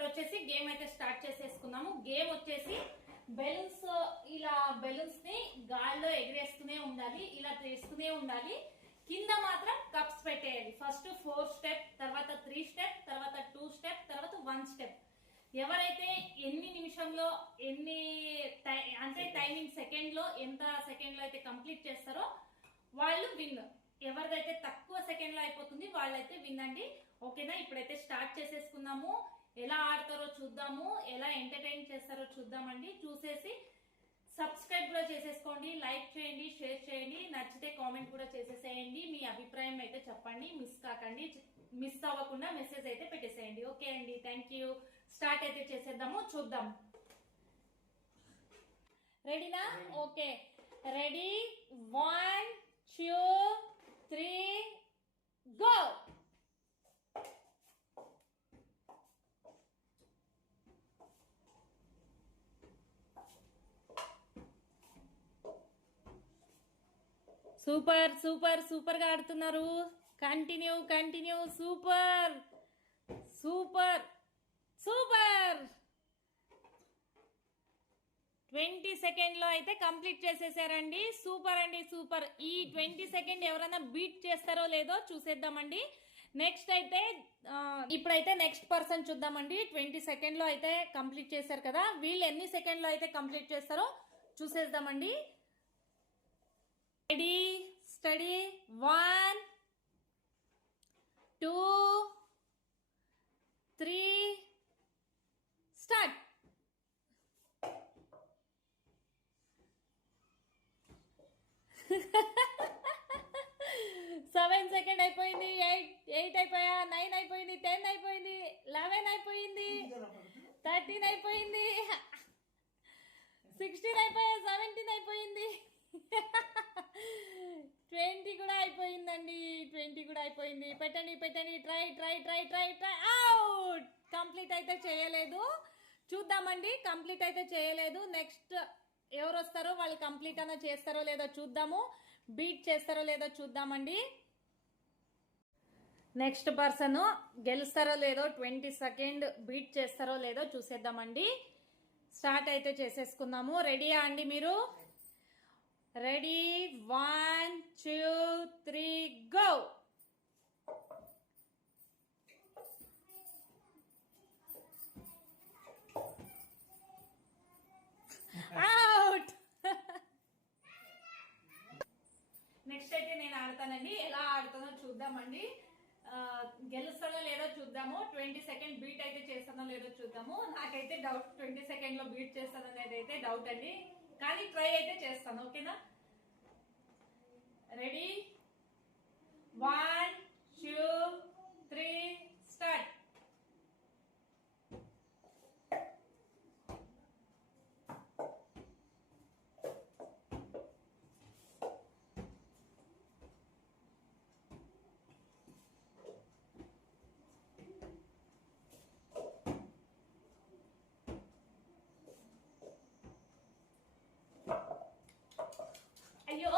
ఇప్పుడు వచ్చేసి గేమ్ అయితే స్టార్ట్ చేసేసుకున్నాము. గేమ్ వచ్చేసి బెలూన్స్, ఇలా బెలూన్స్ ని గాల్లో ఎగిరేస్తూనే ఉండాలి, ఇలా చేస్తూనే ఉండాలి. కింద మాత్రం కప్స్ పెట్టేయాలి. ఫస్ట్ 4 స్టెప్, తర్వాత 3 స్టెప్, తర్వాత 2 స్టెప్, తర్వాత 1 స్టెప్. ఎవరైతే ఎన్ని నిమిషంలో అంటే టైమింగ్ సెకండ్ లో ఎంత సెకండ్ లో అయితే కంప్లీట్ చేస్తారో వాళ్ళు విన్. ఎవరిదైతే తక్కువ సెకండ్ లో అయిపోతుంది వాళ్ళైతే విన్ అండి. ఓకేనా, ఇప్పుడైతే స్టార్ట్ చేసేసుకుందాము. ఎలా ఆడతారో చూద్దాము, ఎలా ఎంటర్టైన్ చేస్తారో చూద్దామండి. చూసేసి సబ్స్క్రైబ్ కూడా చేసేసుకోండి, లైక్ చేయండి, షేర్ చేయండి, నచ్చితే కామెంట్ కూడా చేసేసేయండి. మీ అభిప్రాయం అయితే చెప్పండి, మిస్ కాకండి, మిస్ అవ్వకుండా మెసేజ్ అయితే పెట్టేసేయండి. ఓకే అండి, థ్యాంక్ యూ. స్టార్ట్ అయితే చేసేద్దాము, చూద్దాం. రెడీనా? Okay, ready, 1 2 3 go. Super super super గా ఆడుతున్నారు. Continue continue. Super super super. 20 second లో అయితే కంప్లీట్ చేసేసారండి. సూపర్ అండి, సూపర్. ఈ 20 సెకండ్ ఎవరైనా బీట్ చేస్తారో లేదో చూసేద్దామండి. నెక్స్ట్ అయితే ఇప్పుడైతే నెక్స్ట్ పర్సన్ చూద్దామండి. 20 సెకండ్ లో అయితే కంప్లీట్ చేశారు కదా, వీళ్ళు ఎన్ని సెకండ్ లో అయితే కంప్లీట్ చేస్తారో చూసేద్దామండి. Ready, steady, 1 2 3 start. Seven second అయిపోయింది, 8 అయిపోయా, 9 అయిపోయింది, 10 అయిపోయింది, 11 అయిపోయింది, 13 అయిపోయింది, 16 అయిపోయా, 17 అయిపోయింది, 20 కూడా అయిపోయిందండి. 20 కూడా అయిపోయింది. పెట్టండి పెట్టండి. Try try try try try. Out. Complete అయితే చేయలేదు. చూద్దామండి, కంప్లీట్ అయితే చేయలేదు. నెక్స్ట్ ఎవరు వస్తారో వాళ్ళు కంప్లీట్ అన్న చేస్తారో లేదో చూద్దాము, బీట్ చేస్తారో లేదో చూద్దామండి. నెక్స్ట్ పర్సన్ గెలుస్తారో లేదో, 20 సెకండ్ బీట్ చేస్తారో లేదో చూసేద్దామండి. స్టార్ట్ అయితే చేసేసుకుందాము. రెడీయా అండి మీరు? Ready, 1 2 3 go. అవుట్. నెక్స్ట్ అయితే నేను ఆడతానండి. ఎలా ఆడుతానో చూద్దామండి. గెలుస్తానో లేదో చూద్దాము. 20 సెకండ్ బీట్ అయితే చేస్తానో లేదో చూద్దాము. నాకైతే డౌట్, 20 సెకండ్ లో బీట్ చేస్తానో అనేది అయితే డౌట్ అండి, కానీ ట్రై అయితే చేస్తాను. ఓకేనా, రెడీ, 1 2 3 స్టార్ట్. అయ్యో,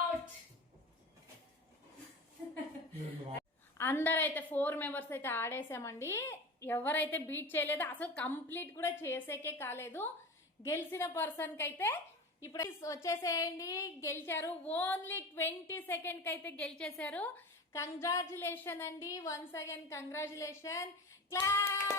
అవుట్. అందరైతే 4 మెంబర్స్ అయితే ఆడేసామండి. ఎవరైతే బీట్ చేయలేదో, అసలు కంప్లీట్ కూడా చేసేకే కాలేదు. గెలిచిన పర్సన్ కి అయితే ఇప్పుడు వచ్చేసేయండి, గెలిచారు. ఓన్లీ 20 సెకండ్ కి అయితే గెలిచేశారు. కంగ్రాచులేషన్ అండి, వన్స్ అగైన్ కంగ్రాచులేషన్. క్లాస్.